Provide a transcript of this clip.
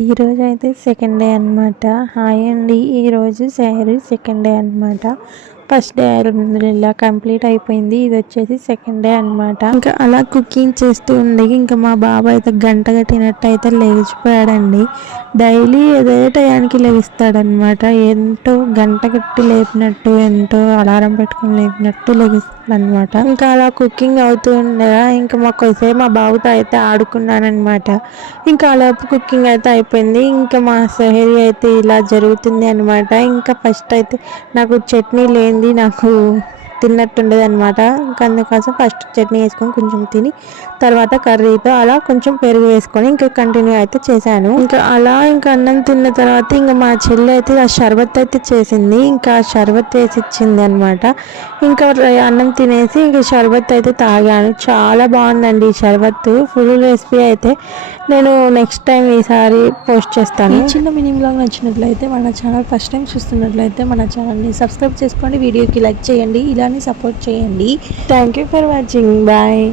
ఈరోజు అయితే second day అనమాట. హాయ్ అండి. ఈరోజు శారీ సెకండ్ డే అనమాట. ఫస్ట్ డే అల్హమ్దులిల్లా కంప్లీట్ అయిపోయింది. ఇది వచ్చేసి సెకండ్ డే అనమాట. ఇంకా అలా కుకింగ్ చేస్తూ ఉండే ఇంకా మా బాబు అయితే గంట కట్టినట్టు అయితే లేచిపోయాడండి. డైలీ అదే టయానికి లేస్తాడనమాట. ఏంటో గంట కట్టి లేపినట్టు, ఎంతో అలారం పెట్టుకుని లేపినట్టు లెగిస్తాడనమాట. ఇంకా అలా కుకింగ్ అవుతూ ఉండగా ఇంకా మాకోసేపు మా బాబుతో అయితే ఆడుకున్నానమాట. ఇంకా అలా కుకింగ్ అయితే అయిపోయింది. ఇంకా మా సహేరి అయితే ఇలా జరుగుతుంది అనమాట. ఇంకా ఫస్ట్ అయితే నాకు చట్నీ లేనిది నాకు తిన్నట్టుండదు అనమాట. ఇంకా అందుకోసం ఫస్ట్ చట్నీ వేసుకొని కొంచెం తిని తర్వాత కర్రీతో అలా కొంచెం పెరుగు వేసుకొని ఇంకా కంటిన్యూ అయితే చేశాను. ఇంకా అలా ఇంకా అన్నం తిన్న తర్వాత ఇంకా మా చెల్లి అయితే ఆ షర్బత్ అయితే చేసింది. ఇంకా షర్బత్ వేసి ఇచ్చింది అనమాట. ఇంకా అన్నం తినేసి ఇంకా షర్బత్ అయితే తాగాను. చాలా బాగుందండి ఈ షర్బత్. ఫుల్ రెసిపీ అయితే నేను నెక్స్ట్ టైం ఈసారి పోస్ట్ చేస్తాను. ఈ చిన్న మినీ బ్లాగ్ నచ్చినట్లయితే మన ఛానల్ ఫస్ట్ టైం చూస్తున్నట్లయితే మన ఛానల్ని సబ్స్క్రైబ్ చేసుకోండి, వీడియోకి లైక్ చేయండి, ఇలానే సపోర్ట్ చేయండి. Thank you for watching. Bye.